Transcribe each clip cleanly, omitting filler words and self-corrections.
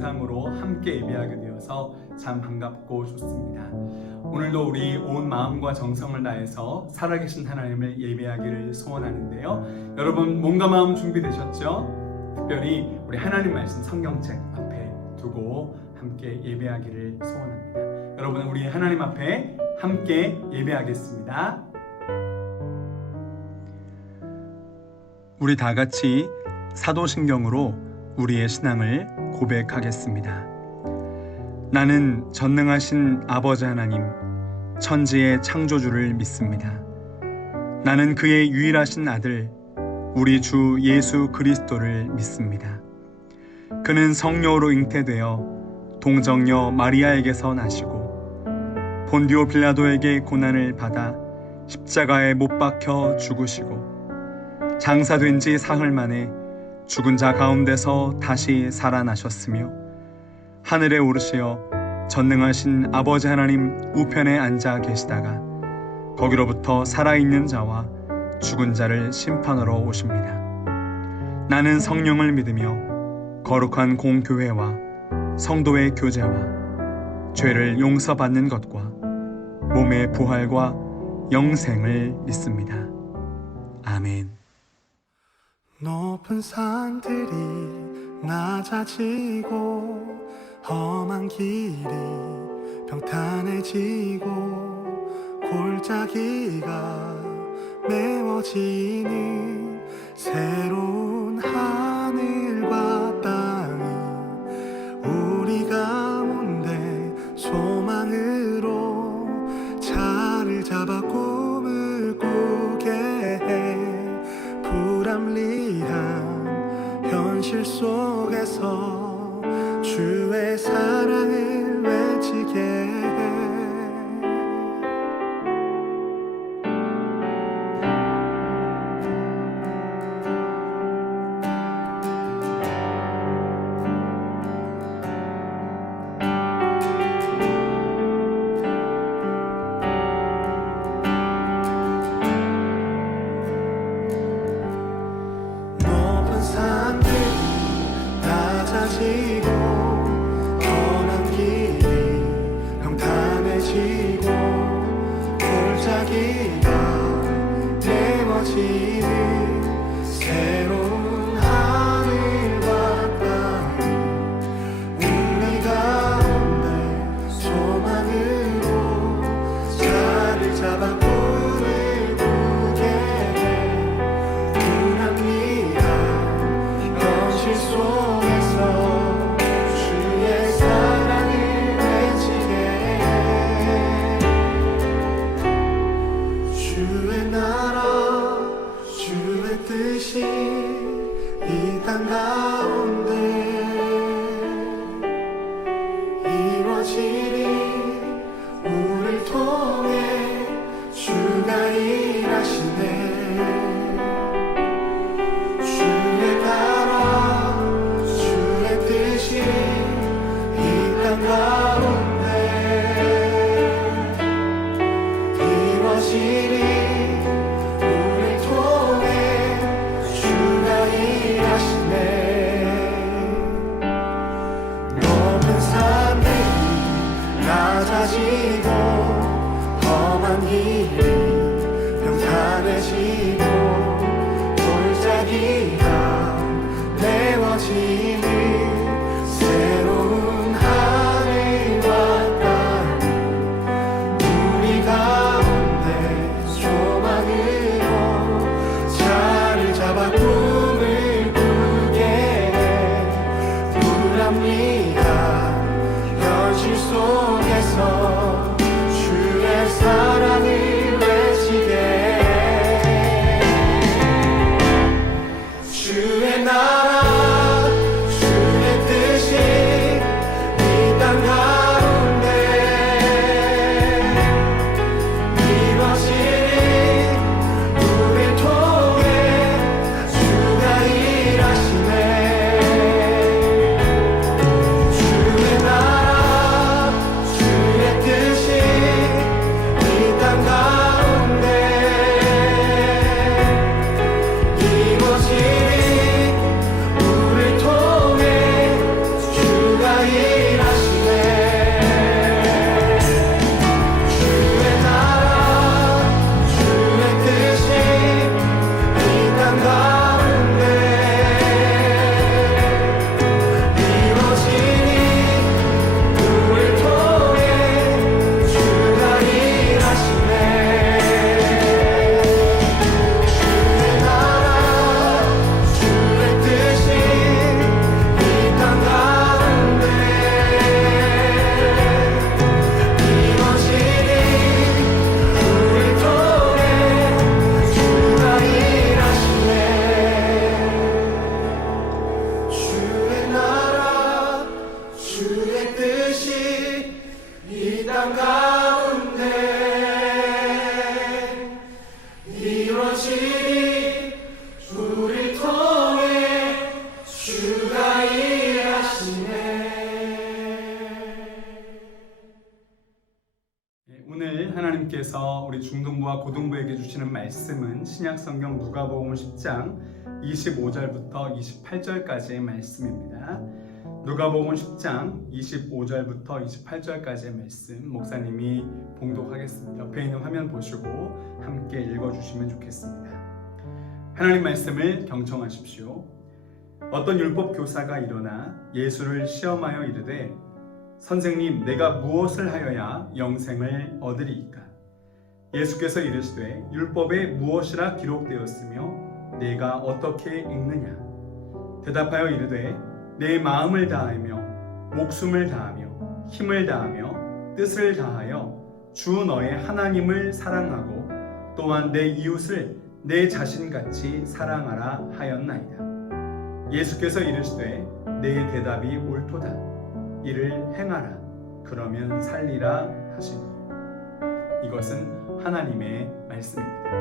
영상으로 함께 예배하게 되어서 참 반갑고 좋습니다. 오늘도 우리 온 마음과 정성을 다해서 살아계신 하나님을 예배하기를 소원하는데요. 여러분 몸과 마음 준비되셨죠? 특별히 우리 하나님 말씀 성경책 앞에 두고 함께 예배하기를 소원합니다. 여러분 우리 하나님 앞에 함께 예배하겠습니다. 우리 다 같이 사도신경으로 우리의 신앙을 고백하겠습니다. 나는 전능하신 아버지 하나님, 천지의 창조주를 믿습니다. 나는 그의 유일하신 아들, 우리 주 예수 그리스도를 믿습니다. 그는 성령으로 잉태되어 동정녀 마리아에게서 나시고 본디오 빌라도에게 고난을 받아 십자가에 못 박혀 죽으시고 장사된 지 사흘 만에 죽은 자 가운데서 다시 살아나셨으며 하늘에 오르시어 전능하신 아버지 하나님 우편에 앉아 계시다가 거기로부터 살아있는 자와 죽은 자를 심판하러 오십니다. 나는 성령을 믿으며 거룩한 공교회와 성도의 교제와 죄를 용서받는 것과 몸의 부활과 영생을 믿습니다. 아멘. 높은 산들이 낮아지고 험한 길이 평탄해지고 골짜기가 메워지는 새로운 하늘과 땅이 우리 가운데 소망으로 자리를 잡아 꿈을 꾸게 해. 불합리한 현실 속에서 주의 사랑을 외치게 해. 낮아지고 험한 길이 평탄해지고 골짜기가 메워지는 새로운 하늘과 땅이 우리 가운데 소망으로 자리를 잡아 꿈을 꾸게 해. 불합리한 현실 속에서 주의 사랑을 외치게 해. 주의 나라 주의 뜻이 이 땅 가운데 이루어지리. 우리를 통해 주가 일하시네. 주의 나라 주의 뜻이 이 땅 가운데 이루어지리. 우리를 통해 주가 일하시네. 높은 산들이 낮아지고 험한 길이 평탄해지고 골짜기가 메워지는 새로운 하늘과 땅 우리 가운데 소망으로 자리를 잡아 꿈을 꾸게 해. 불합리한 현실 속에서 주의 사랑을 외치게 해. 주의 나라 주가 일하시네. 오늘 하나님께서 우리 중등부와 고등부에게 주시는 말씀은 신약성경 누가복음 10장 25절부터 28절까지의 말씀입니다. 누가복음 10장 25절부터 28절까지의 말씀 목사님이 봉독하겠습니다. 옆에 있는 화면 보시고 함께 읽어주시면 좋겠습니다. 하나님 말씀을 경청하십시오. 어떤 율법 교사가 일어나 예수를 시험하여 이르되 선생님, 내가 무엇을 하여야 영생을 얻으리이까? 예수께서 이르시되 율법에 무엇이라 기록되었으며 내가 어떻게 읽느냐? 대답하여 이르되 내 마음을 다하며 목숨을 다하며 힘을 다하며 뜻을 다하여 주 너의 하나님을 사랑하고 또한 내 이웃을 내 자신같이 사랑하라 하였나이다. 예수께서 이르시되 내 대답이 옳도다. 이를 행하라. 그러면 살리라 하시니. 이것은 하나님의 말씀입니다.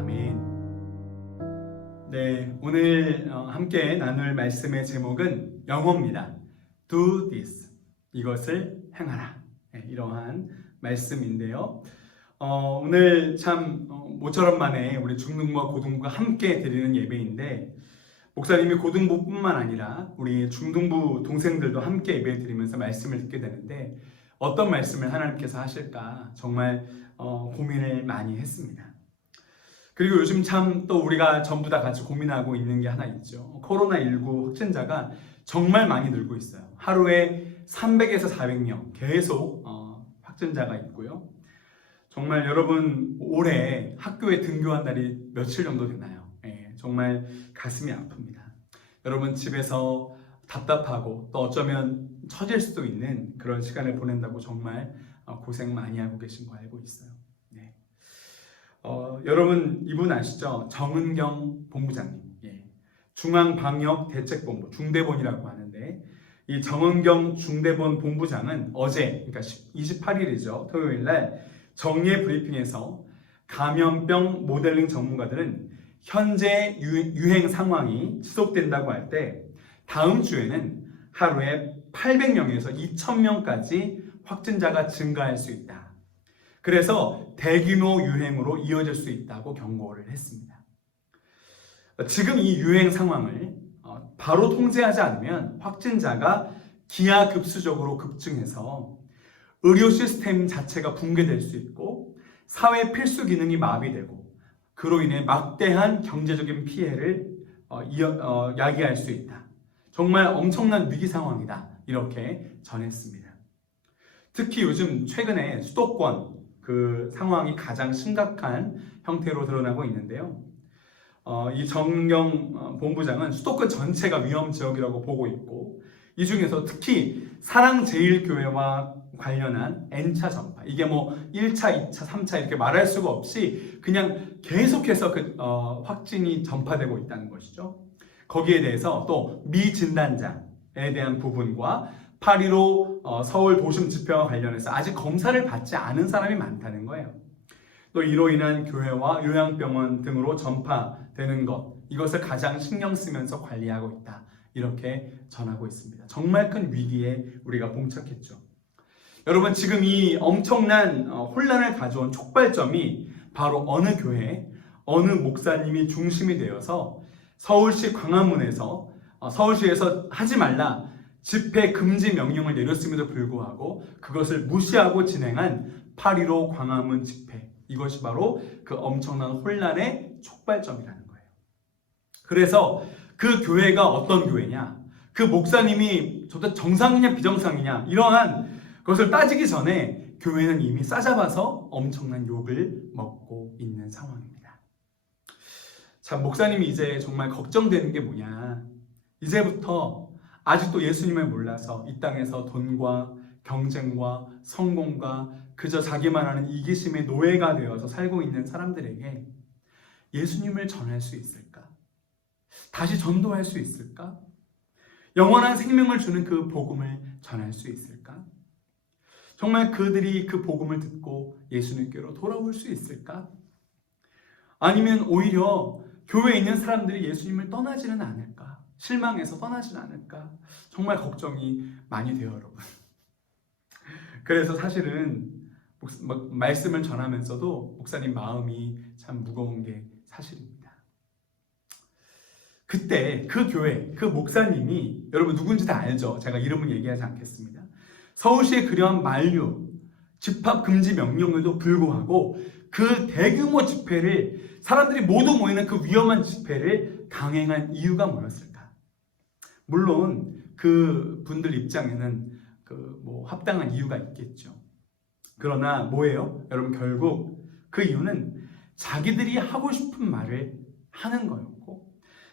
아멘. 네, 오늘 함께 나눌 말씀의 제목은 영어입니다. Do this. 이것을 행하라. 네, 이러한 말씀인데요. 오늘 참 모처럼 만에 우리 중등부와 고등부가 함께 드리는 예배인데 목사님이 고등부뿐만 아니라 우리 중등부 동생들도 함께 예배 드리면서 말씀을 듣게 되는데 어떤 말씀을 하나님께서 하실까 정말 고민을 많이 했습니다. 그리고 요즘 참 또 우리가 전부 다 같이 고민하고 있는 게 하나 있죠. 코로나19 확진자가 정말 많이 늘고 있어요. 하루에 300에서 400명 계속 확진자가 있고요. 정말 여러분 올해 학교에 등교한 날이 며칠 정도 되나요? 정말 가슴이 아픕니다. 여러분 집에서 답답하고 또 어쩌면 처질 수도 있는 그런 시간을 보낸다고 정말 고생 많이 하고 계신 거 알고 있어요. 네. 여러분 이분 아시죠? 정은경 본부장님. 중앙방역대책본부 중대본이라고 하는데 이 정은경 중대본 본부장은 어제 그러니까 28일이죠. 토요일 날 정례 브리핑에서 감염병 모델링 전문가들은 현재 유행 상황이 지속된다고 할 때 다음 주에는 하루에 800명에서 2000명까지 확진자가 증가할 수 있다. 그래서 대규모 유행으로 이어질 수 있다고 경고를 했습니다. 지금 이 유행 상황을 바로 통제하지 않으면 확진자가 기하급수적으로 급증해서 의료 시스템 자체가 붕괴될 수 있고 사회 필수 기능이 마비되고 그로 인해 막대한 경제적인 피해를 야기할 수 있다. 정말 엄청난 위기 상황이다. 이렇게 전했습니다. 특히 요즘 최근에 수도권 그 상황이 가장 심각한 형태로 드러나고 있는데요. 이 정경 본부장은 수도권 전체가 위험 지역이라고 보고 있고 이 중에서 특히 사랑제일교회와 관련한 N차 전파 이게 뭐 1차, 2차, 3차 이렇게 말할 수가 없이 그냥 계속해서 확진이 전파되고 있다는 것이죠. 거기에 대해서 또 미진단자에 대한 부분과 8.15 서울 도심 집회와 관련해서 아직 검사를 받지 않은 사람이 많다는 거예요. 또 이로 인한 교회와 요양병원 등으로 전파되는 것 이것을 가장 신경 쓰면서 관리하고 있다. 이렇게 전하고 있습니다. 정말 큰 위기에 우리가 봉착했죠. 여러분 지금 이 엄청난 혼란을 가져온 촉발점이 바로 어느 교회, 어느 목사님이 중심이 되어서 서울시 광화문에서 서울시에서 하지 말라 집회 금지 명령을 내렸음에도 불구하고 그것을 무시하고 진행한 8.15 광화문 집회 이것이 바로 그 엄청난 혼란의 촉발점이라는 거예요. 그래서 그 교회가 어떤 교회냐, 그 목사님이 정상이냐 비정상이냐 이러한 것을 따지기 전에 교회는 이미 싸잡아서 엄청난 욕을 먹고 있는 상황입니다. 자, 목사님이 이제 정말 걱정되는 게 뭐냐, 이제부터 아직도 예수님을 몰라서 이 땅에서 돈과 경쟁과 성공과 그저 자기만 하는 이기심의 노예가 되어서 살고 있는 사람들에게 예수님을 전할 수 있을까? 다시 전도할 수 있을까? 영원한 생명을 주는 그 복음을 전할 수 있을까? 정말 그들이 그 복음을 듣고 예수님께로 돌아올 수 있을까? 아니면 오히려 교회에 있는 사람들이 예수님을 떠나지는 않을까? 실망해서 떠나진 않을까 정말 걱정이 많이 돼요, 여러분. 그래서 사실은 말씀을 전하면서도 목사님 마음이 참 무거운 게 사실입니다. 그때 그 교회, 그 목사님이 여러분 누군지 다 알죠? 제가 이름은 얘기하지 않겠습니다. 서울시의 그러한 만류, 집합 금지 명령에도 불구하고 그 대규모 집회를 사람들이 모두 모이는 그 위험한 집회를 강행한 이유가 뭐였을까? 물론 그 분들 입장에는 합당한 이유가 있겠죠. 그러나 뭐예요? 여러분 결국 그 이유는 자기들이 하고 싶은 말을 하는 거였고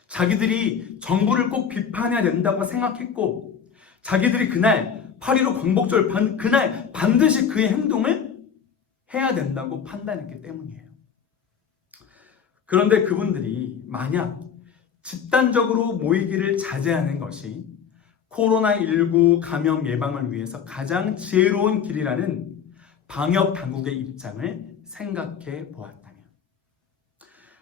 자기들이 정부를 꼭 비판해야 된다고 생각했고 자기들이 그날 8.15 광복절 그날 반드시 그의 행동을 해야 된다고 판단했기 때문이에요. 그런데 그분들이 만약 집단적으로 모이기를 자제하는 것이 코로나19 감염 예방을 위해서 가장 지혜로운 길이라는 방역 당국의 입장을 생각해 보았다면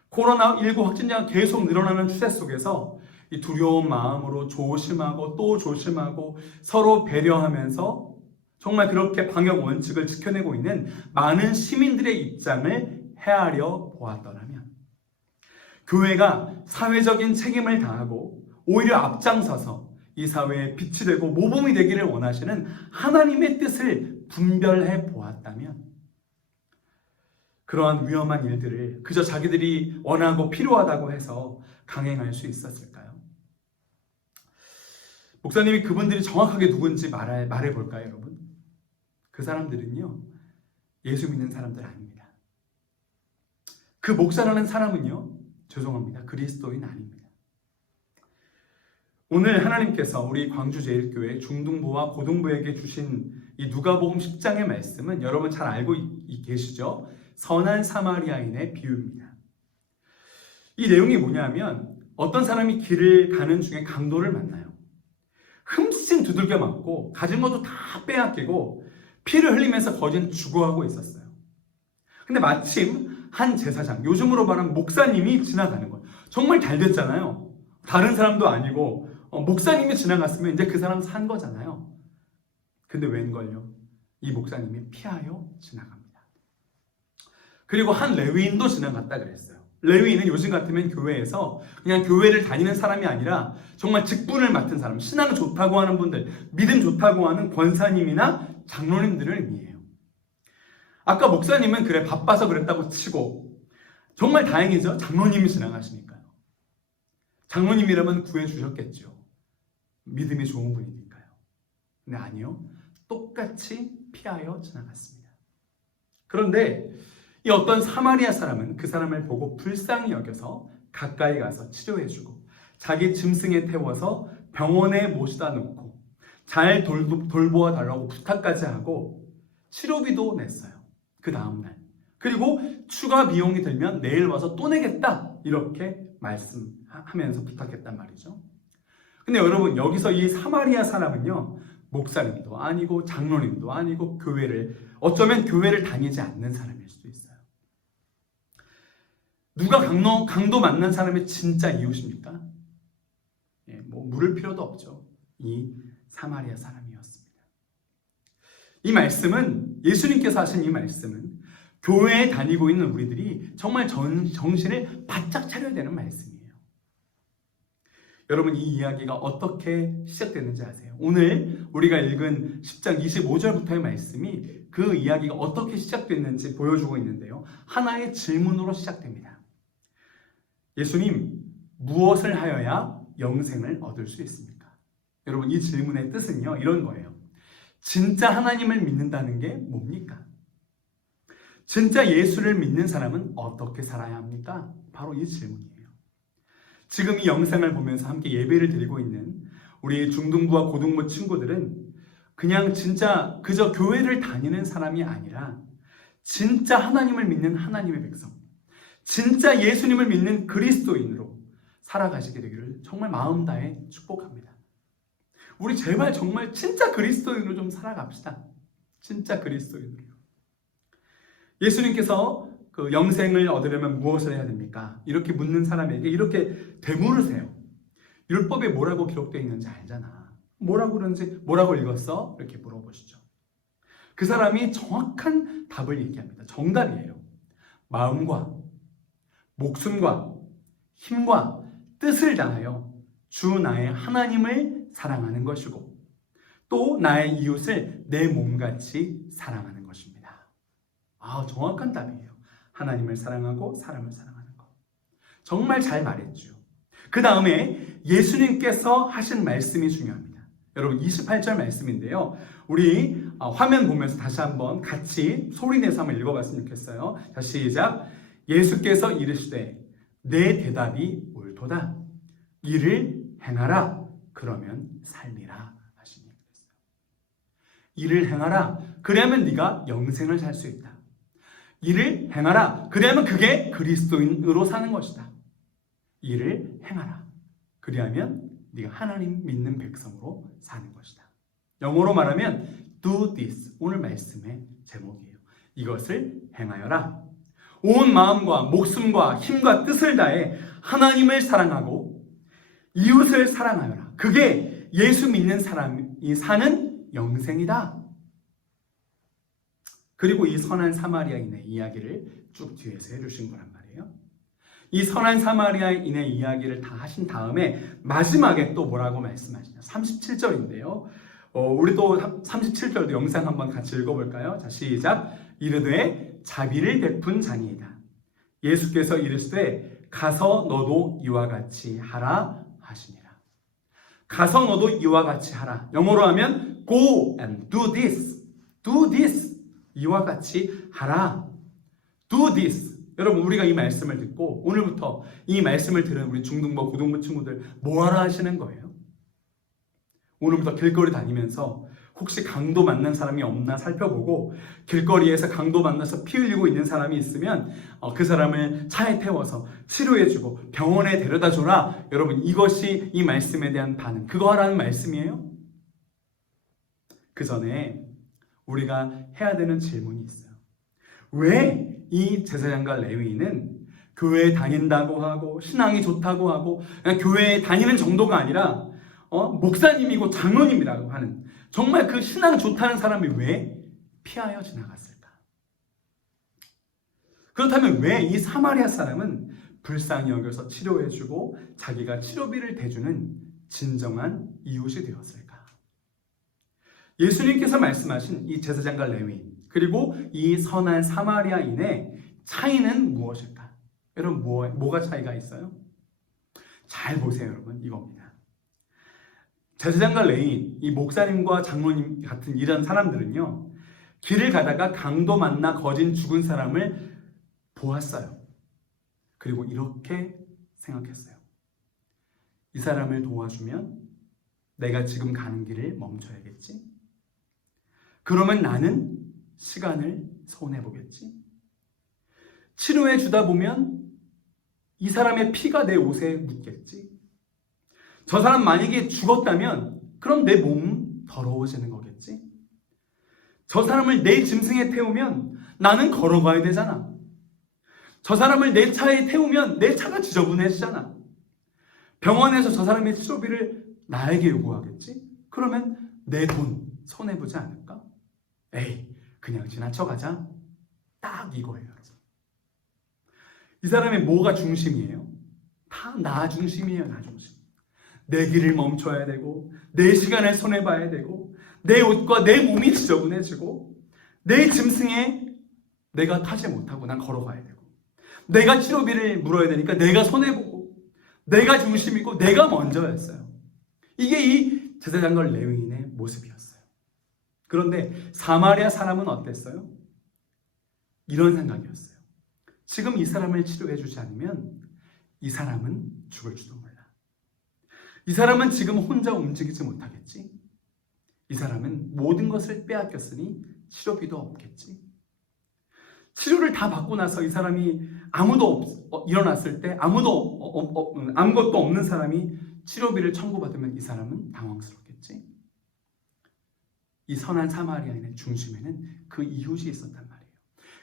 코로나19 확진자가 계속 늘어나는 추세 속에서 이 두려운 마음으로 조심하고 또 조심하고 서로 배려하면서 정말 그렇게 방역 원칙을 지켜내고 있는 많은 시민들의 입장을 헤아려 보았더라면 교회가 사회적인 책임을 다하고 오히려 앞장서서 이 사회에 빛이 되고 모범이 되기를 원하시는 하나님의 뜻을 분별해 보았다면 그러한 위험한 일들을 그저 자기들이 원하고 필요하다고 해서 강행할 수 있었을까요? 목사님이 그분들이 정확하게 누군지 말해볼까요, 여러분? 그 사람들은요, 예수 믿는 사람들 아닙니다. 그 목사라는 사람은요, 죄송합니다, 그리스도인 아닙니다. 오늘 하나님께서 우리 광주제일교회 중등부와 고등부에게 주신 이 누가복음 10장의 말씀은 여러분 잘 알고 계시죠? 선한 사마리아인의 비유입니다. 이 내용이 뭐냐면 어떤 사람이 길을 가는 중에 강도를 만나요. 흠씬 두들겨 맞고 가진 것도 다 빼앗기고 피를 흘리면서 거진 죽어가고 있었어요. 근데 마침 한 제사장, 요즘으로 말하면 목사님이 지나가는 거예요. 정말 잘 됐잖아요. 다른 사람도 아니고 목사님이 지나갔으면 이제 그 사람 산 거잖아요. 근데 웬걸요? 이 목사님이 피하여 지나갑니다. 그리고 한 레위인도 지나갔다 그랬어요. 레위인은 요즘 같으면 교회에서 그냥 교회를 다니는 사람이 아니라 정말 직분을 맡은 사람, 신앙 좋다고 하는 분들, 믿음 좋다고 하는 권사님이나 장로님들을 의미해요. 아까 목사님은 그래 바빠서 그랬다고 치고 정말 다행이죠. 장로님이 지나가시니까요. 장로님이라면 구해주셨겠죠. 믿음이 좋은 분이니까요. 근데 아니요. 똑같이 피하여 지나갔습니다. 그런데 이 어떤 사마리아 사람은 그 사람을 보고 불쌍히 여겨서 가까이 가서 치료해주고 자기 짐승에 태워서 병원에 모시다 놓고 잘 돌보아 달라고 부탁까지 하고 치료비도 냈어요. 그 다음날. 그리고 추가 비용이 들면 내일 와서 또 내겠다 이렇게 말씀하면서 부탁했단 말이죠. 근데 여러분 여기서 이 사마리아 사람은요 목사님도 아니고 장로님도 아니고 어쩌면 교회를 다니지 않는 사람일 수도 있어요. 누가 강도 만난 사람이 진짜 이웃입니까? 물을 필요도 없죠. 이 사마리아 사람이었습니다. 이 말씀은 예수님께서 하신 이 말씀은 교회에 다니고 있는 우리들이 정말 정신을 바짝 차려야 되는 말씀이에요. 여러분 이 이야기가 어떻게 시작됐는지 아세요? 오늘 우리가 읽은 10장 25절부터의 말씀이 그 이야기가 어떻게 시작됐는지 보여주고 있는데요. 하나의 질문으로 시작됩니다. 예수님, 무엇을 하여야 영생을 얻을 수 있습니까? 여러분 이 질문의 뜻은요 이런 거예요. 진짜 하나님을 믿는다는 게 뭡니까? 진짜 예수를 믿는 사람은 어떻게 살아야 합니까? 바로 이 질문이에요. 지금 이 영상을 보면서 함께 예배를 드리고 있는 우리 중등부와 고등부 친구들은 그냥 진짜 그저 교회를 다니는 사람이 아니라 진짜 하나님을 믿는 하나님의 백성, 진짜 예수님을 믿는 그리스도인으로 살아가시게 되기를 정말 마음 다해 축복합니다. 우리 제발 정말 진짜 그리스도인으로 좀 살아갑시다. 진짜 그리스도인으로. 예수님께서 그 영생을 얻으려면 무엇을 해야 됩니까? 이렇게 묻는 사람에게 이렇게 되물으세요. 율법에 뭐라고 기록되어 있는지 알잖아. 뭐라고 그러는지, 뭐라고 읽었어? 이렇게 물어보시죠. 그 사람이 정확한 답을 얘기합니다. 정답이에요. 마음과 목숨과 힘과 뜻을 다하여 주 나의 하나님을 사랑하는 것이고 또 나의 이웃을 내 몸같이 사랑하는 것입니다. 정확한 답이에요. 하나님을 사랑하고 사람을 사랑하는 것. 정말 잘 말했죠. 그 다음에 예수님께서 하신 말씀이 중요합니다. 여러분 28절 말씀인데요. 우리 화면 보면서 다시 한번 같이 소리내서 한번 읽어봤으면 좋겠어요. 자, 시작. 예수께서 이르시되 내 대답이 옳도다. 이를 행하라. 그러면 삶이라 하시니. 이를 행하라. 그래야면 네가 영생을 살 수 있다. 이를 행하라. 그래야면 그게 그리스도인으로 사는 것이다. 이를 행하라. 그리하면 네가 하나님 믿는 백성으로 사는 것이다. 영어로 말하면 do this. 오늘 말씀의 제목이에요. 이것을 행하여라. 온 마음과 목숨과 힘과 뜻을 다해 하나님을 사랑하고 이웃을 사랑하여라. 그게 예수 믿는 사람이 사는 영생이다. 그리고 이 선한 사마리아인의 이야기를 쭉 뒤에서 해주신 거란 말이에요. 이 선한 사마리아인의 이야기를 다 하신 다음에 마지막에 또 뭐라고 말씀하시냐. 37절인데요. 우리 또 37절도 영상 한번 같이 읽어볼까요? 자, 시작. 이르되 자비를 베푼 자니이다. 예수께서 이르시되 가서 너도 이와 같이 하라 하시니라. 가서 너도 이와 같이 하라. 영어로 하면 go and do this. do this. 이와 같이 하라. do this. 여러분 우리가 이 말씀을 듣고 오늘부터 이 말씀을 들은 우리 중등부, 고등부 친구들 뭐하라 하시는 거예요? 오늘부터 길거리 다니면서 혹시 강도 만난 사람이 없나 살펴보고 길거리에서 강도 만나서 피 흘리고 있는 사람이 있으면 그 사람을 차에 태워서 치료해주고 병원에 데려다 줘라. 여러분 이것이 이 말씀에 대한 반응. 그거 하라는 말씀이에요? 그 전에 우리가 해야 되는 질문이 있어요. 왜 이 제사장과 레위인은 교회에 다닌다고 하고 신앙이 좋다고 하고 그냥 교회에 다니는 정도가 아니라 목사님이고 장로님이라고 하는 정말 그 신앙 좋다는 사람이 왜 피하여 지나갔을까? 그렇다면 왜 이 사마리아 사람은 불쌍히 여겨서 치료해주고 자기가 치료비를 대주는 진정한 이웃이 되었을까? 예수님께서 말씀하신 이 제사장과 레위인 그리고 이 선한 사마리아인의 차이는 무엇일까? 여러분 뭐가 차이가 있어요? 잘 보세요 여러분. 이겁니다. 제사장과 레위인, 이 목사님과 장로님 같은 이런 사람들은요 길을 가다가 강도 만나 거진 죽은 사람을 보았어요. 그리고 이렇게 생각했어요. 이 사람을 도와주면 내가 지금 가는 길을 멈춰야겠지? 그러면 나는 시간을 손해보겠지? 치료해 주다 보면 이 사람의 피가 내 옷에 묻겠지? 저 사람 만약에 죽었다면 그럼 내 몸 더러워지는 거겠지? 저 사람을 내 짐승에 태우면 나는 걸어가야 되잖아. 저 사람을 내 차에 태우면 내 차가 지저분해지잖아. 병원에서 저 사람의 치료비를 나에게 요구하겠지? 그러면 내 돈 손해보지 않을까? 에이, 그냥 지나쳐가자. 딱 이거예요, 여러분. 이 사람의 뭐가 중심이에요? 다 나 중심이에요, 나 중심. 내 길을 멈춰야 되고, 내 시간을 손해봐야 되고, 내 옷과 내 몸이 지저분해지고, 내 짐승에 내가 타지 못하고 난 걸어가야 되고, 내가 치료비를 물어야 되니까 내가 손해보고, 내가 중심이고, 내가 먼저였어요. 이게 이 제사장과 레위인의 모습이었어요. 그런데 사마리아 사람은 어땠어요? 이런 생각이었어요. 지금 이 사람을 치료해 주지 않으면 이 사람은 죽을지도 몰라. 이 사람은 지금 혼자 움직이지 못하겠지? 이 사람은 모든 것을 빼앗겼으니 치료비도 없겠지? 치료를 다 받고 나서 이 사람이 일어났을 때 아무것도 없는 사람이 치료비를 청구받으면 이 사람은 당황스럽겠지? 이 선한 사마리아인의 중심에는 그 이웃이 있었단 말이에요.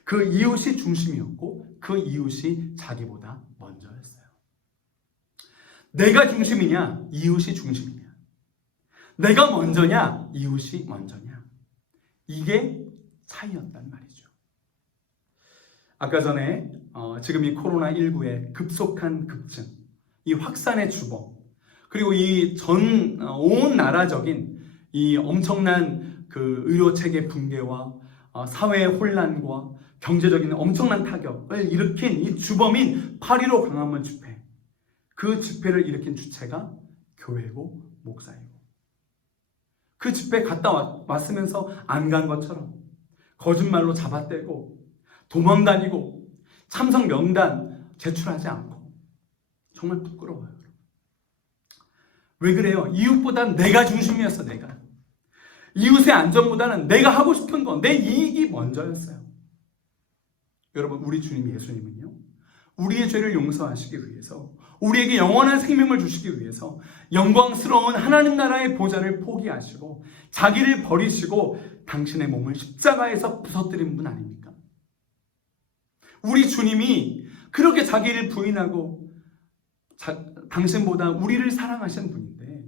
그 이웃이 중심이었고 그 이웃이 자기보다 먼저였어요. 내가 중심이냐, 이웃이 중심이냐? 내가 먼저냐, 이웃이 먼저냐? 이게 차이였단 말이죠. 아까 전에 지금 이 코로나19의 급속한 급증, 이 확산의 주범, 그리고 이 온 나라적인 이 엄청난 그 의료 체계 붕괴와 사회의 혼란과 경제적인 엄청난 타격을 일으킨 이 주범인 8.15 광화문 집회, 그 집회를 일으킨 주체가 교회고 목사이고, 그 집회 갔다 왔으면서 안 간 것처럼 거짓말로 잡아떼고 도망다니고 참석 명단 제출하지 않고, 정말 부끄러워요. 왜 그래요? 이웃보다는 내가 중심이었어. 내가 이웃의 안전보다는 내가 하고 싶은 거, 내 이익이 먼저였어요. 여러분, 우리 주님 예수님은요, 우리의 죄를 용서하시기 위해서, 우리에게 영원한 생명을 주시기 위해서 영광스러운 하나님 나라의 보좌를 포기하시고 자기를 버리시고 당신의 몸을 십자가에서 부서뜨린 분 아닙니까? 우리 주님이 그렇게 자기를 부인하고 당신보다 우리를 사랑하신 분인데,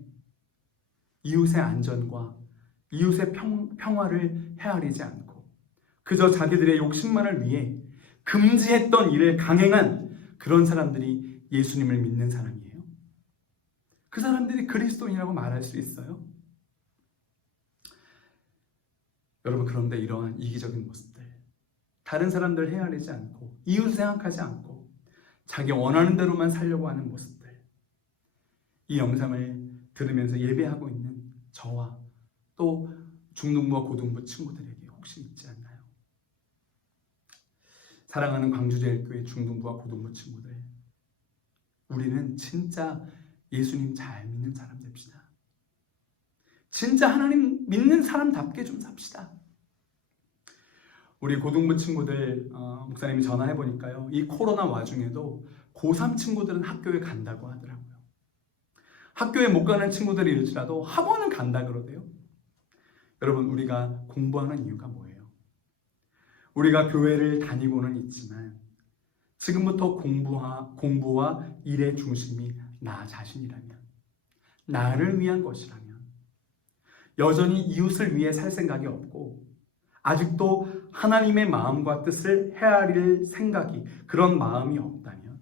이웃의 안전과 이웃의 평화를 헤아리지 않고 그저 자기들의 욕심만을 위해 금지했던 일을 강행한 그런 사람들이 예수님을 믿는 사람이에요. 그 사람들이 그리스도인이라고 말할 수 있어요? 여러분, 그런데 이러한 이기적인 모습들, 다른 사람들 헤아리지 않고 이웃 생각하지 않고 자기 원하는 대로만 살려고 하는 모습들, 이 영상을 들으면서 예배하고 있는 저와 또 중등부와 고등부 친구들에게 혹시 있지 않나요? 사랑하는 광주제일교회 중등부와 고등부 친구들, 우리는 진짜 예수님 잘 믿는 사람 됩시다. 진짜 하나님 믿는 사람답게 좀 삽시다. 우리 고등부 친구들, 목사님이 전화해보니까요, 이 코로나 와중에도 고3 친구들은 학교에 간다고 하더라고요. 학교에 못 가는 친구들이 이럴지라도 학원은 간다 그러대요. 여러분, 우리가 공부하는 이유가 뭐예요? 우리가 교회를 다니고는 있지만 지금부터 공부와 일의 중심이 나 자신이라면, 나를 위한 것이라면, 여전히 이웃을 위해 살 생각이 없고 아직도 하나님의 마음과 뜻을 헤아릴 생각이, 그런 마음이 없다면,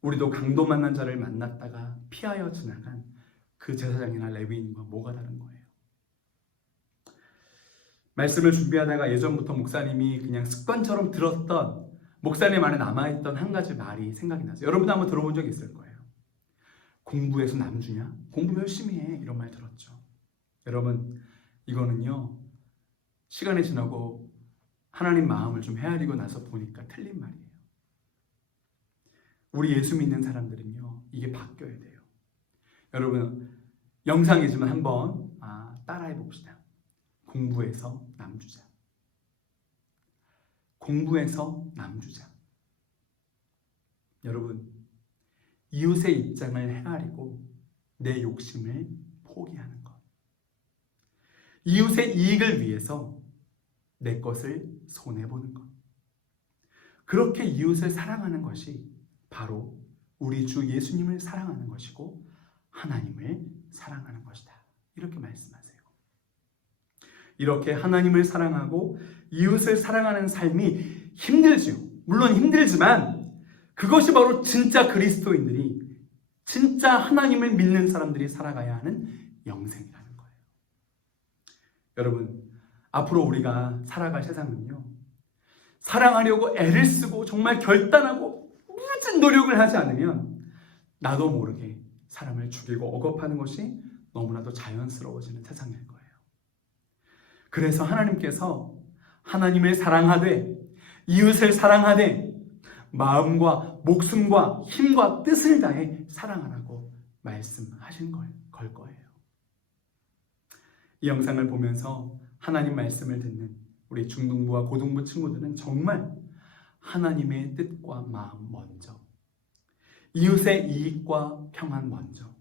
우리도 강도 만난 자를 만났다가 피하여 지나간 그 제사장이나 레위인과 뭐가 다른 거예요? 말씀을 준비하다가 예전부터 목사님이 그냥 습관처럼 들었던, 목사님 안에 남아있던 한 가지 말이 생각이 나서, 여러분도 한번 들어본 적 있을 거예요. 공부해서 남주냐? 공부 열심히 해. 이런 말 들었죠. 여러분, 이거는요, 시간이 지나고 하나님 마음을 좀 헤아리고 나서 보니까 틀린 말이에요. 우리 예수 믿는 사람들은요, 이게 바뀌어야 돼요. 여러분, 영상이지만 한번 따라해 봅시다. 공부해서 남주자. 공부해서 남주자. 여러분, 이웃의 입장을 헤아리고 내 욕심을 포기하는 것. 이웃의 이익을 위해서 내 것을 손해보는 것. 그렇게 이웃을 사랑하는 것이 바로 우리 주 예수님을 사랑하는 것이고 하나님을 사랑하는 것이다. 이렇게 말씀하세요. 이렇게 하나님을 사랑하고 이웃을 사랑하는 삶이 힘들지요. 물론 힘들지만 그것이 바로 진짜 그리스도인들이, 진짜 하나님을 믿는 사람들이 살아가야 하는 영생이라는 거예요. 여러분, 앞으로 우리가 살아갈 세상은요, 사랑하려고 애를 쓰고 정말 결단하고 무진 노력을 하지 않으면 나도 모르게 사람을 죽이고 억압하는 것이 너무나도 자연스러워지는 세상일 거예요. 그래서 하나님께서 하나님을 사랑하되 이웃을 사랑하되 마음과 목숨과 힘과 뜻을 다해 사랑하라고 말씀하신 걸 거예요. 이 영상을 보면서 하나님 말씀을 듣는 우리 중등부와 고등부 친구들은 정말 하나님의 뜻과 마음 먼저, 이웃의 이익과 평안 먼저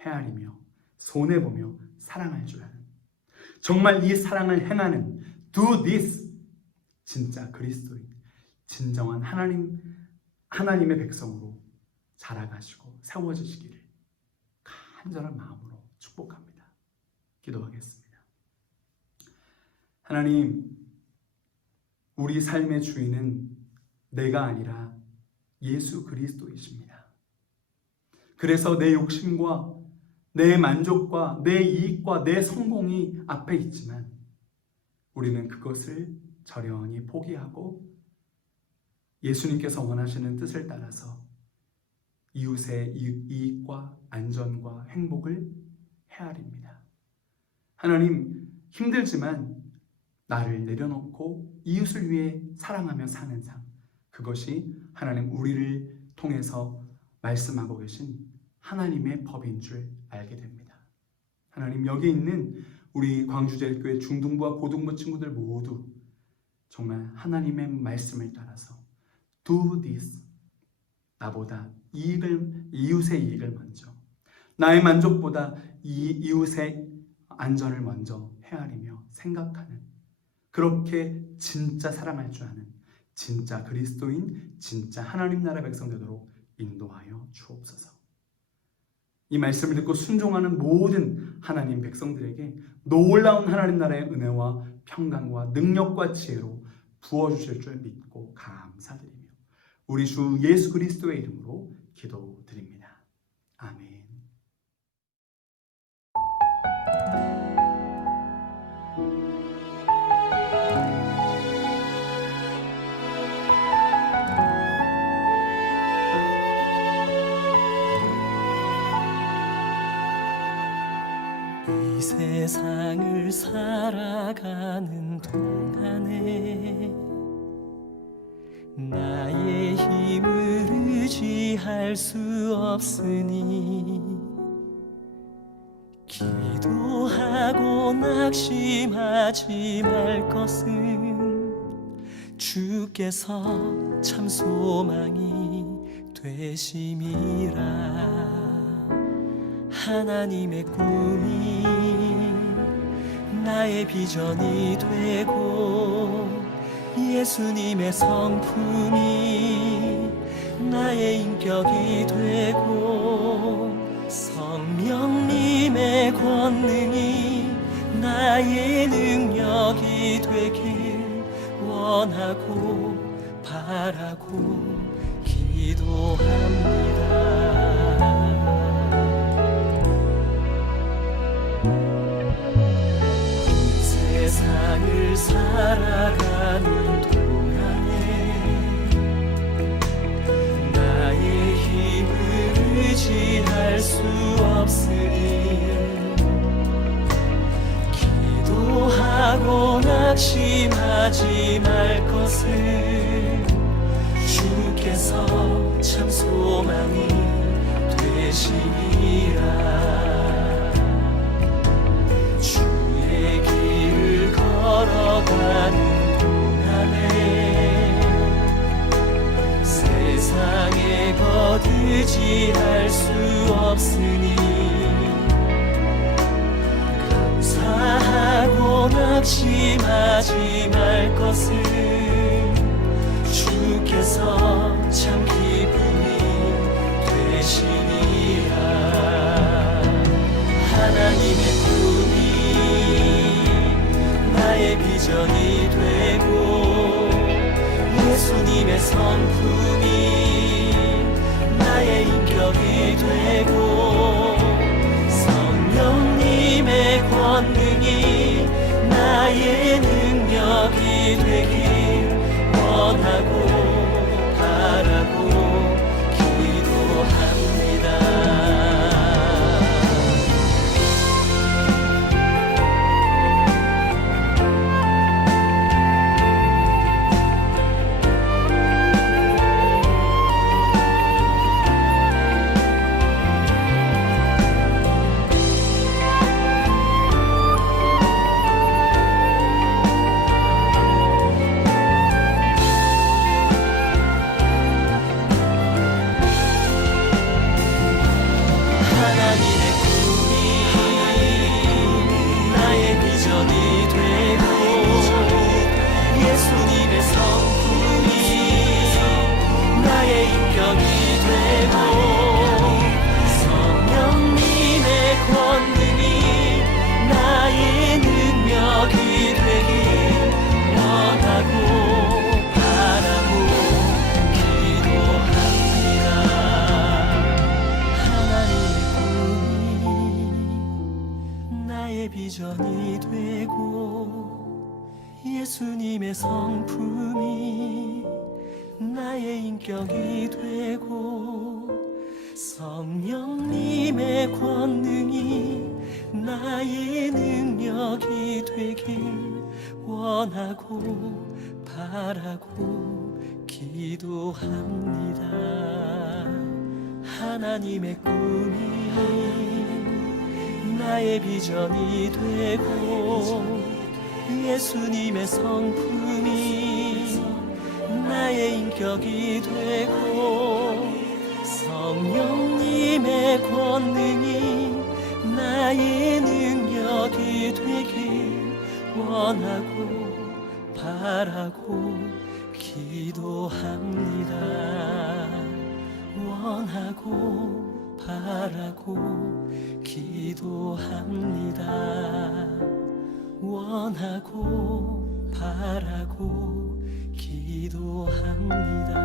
헤아리며 손해보며 사랑할 줄 아는, 정말 이 사랑을 행하는 do this, 진짜 그리스도인, 진정한 하나님의 백성으로 자라가시고 세워지시기를 간절한 마음으로 축복합니다. 기도하겠습니다. 하나님, 우리 삶의 주인은 내가 아니라 예수 그리스도이십니다. 그래서 내 욕심과 내 만족과 내 이익과 내 성공이 앞에 있지만 우리는 그것을 저련히 포기하고 예수님께서 원하시는 뜻을 따라서 이웃의 이익과 안전과 행복을 헤아립니다. 하나님, 힘들지만 나를 내려놓고 이웃을 위해 사랑하며 사는 삶, 그것이 하나님 우리를 통해서 말씀하고 계신 하나님의 법인 줄 알게 됩니다. 하나님, 여기 있는 우리 광주제일교회 중등부와 고등부 친구들 모두 정말 하나님의 말씀을 따라서 do this, 나보다 이웃의 이익을 먼저, 나의 만족보다 이웃의 안전을 먼저 헤아리며 생각하는, 그렇게 진짜 사랑할 줄 아는 진짜 그리스도인, 진짜 하나님 나라 백성 되도록 인도하여 주옵소서. 이 말씀을 듣고 순종하는 모든 하나님 백성들에게 놀라운 하나님 나라의 은혜와 평강과 능력과 지혜로 부어주실 줄 믿고 감사드리며 우리 주 예수 그리스도의 이름으로 기도드립니다. 아멘. 이 세상을 살아가는 동안에 나의 힘을 의지할 수 없으니 기도하고 낙심하지 말 것은 주께서 참 소망이 되심이라. 하나님의 꿈이 나의 비전이 되고 예수님의 성품이 나의 인격이 되고 성령님의 권능이 나의 능력이 되길 원하고 바라고 기도합니다. 세상을 살아가는 동안에 나의 힘을 의지할 수 없으니 기도하고 낙심하지 말 것을 주께서 참 소망이 되시리라. 걸어가는 동안에 세상에 거두지할 수 없으니 감사하고 낙심하지 말 것을 주께서 참 기쁨이 되시니라. 하나님의 꿈이 나의 비전이 되고 예수님의 성품이 나의 인격이 되고 성령님의 권능이 나의 능력이 되길 원하고 바라고 기도합니다. 나의 비전이 되고 예수님의 성품이 나의 인격이 되고 성령님의 권능이 나의 능력이 되길 원하고 바라고 기도합니다. 하나님의 꿈이 나의 비전이 되고 예수님의 성품이 나의 인격이 되고 성령님의 권능이 나의 능력이 되길 원하고 바라고 기도합니다. 원하고 바라고 기도합니다. 원하고 바라고 기도합니다.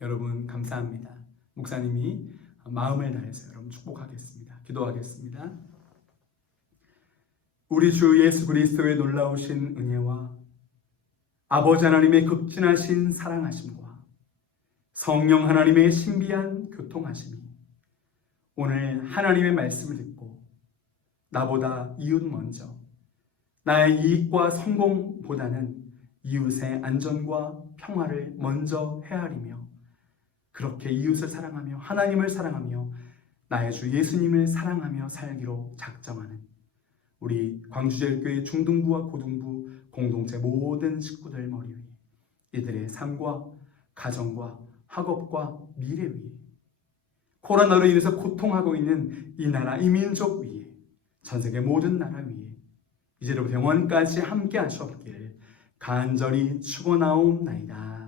여러분 감사합니다. 목사님이 마음을 다해서 여러분 축복하겠습니다. 기도하겠습니다. 우리 주 예수 그리스도의 놀라우신 은혜와 아버지 하나님의 극진하신 사랑하심과 성령 하나님의 신비한 교통하심이 오늘 하나님의 말씀을 듣고 나보다 이웃 먼저 나의 이익과 성공보다는 이웃의 안전과 평화를 먼저 헤아리며 그렇게 이웃을 사랑하며 하나님을 사랑하며 나의 주 예수님을 사랑하며 살기로 작정하는 우리 광주제일교회 중등부와 고등부 공동체 모든 식구들 머리 위에 이들의 삶과 가정과 학업과 미래 위에 코로나로 인해서 고통하고 있는 이 나라 이 민족 위에 전 세계 모든 나라 위에 이제로 병원까지 함께 하시옵기를 간절히 축원하옵나이다.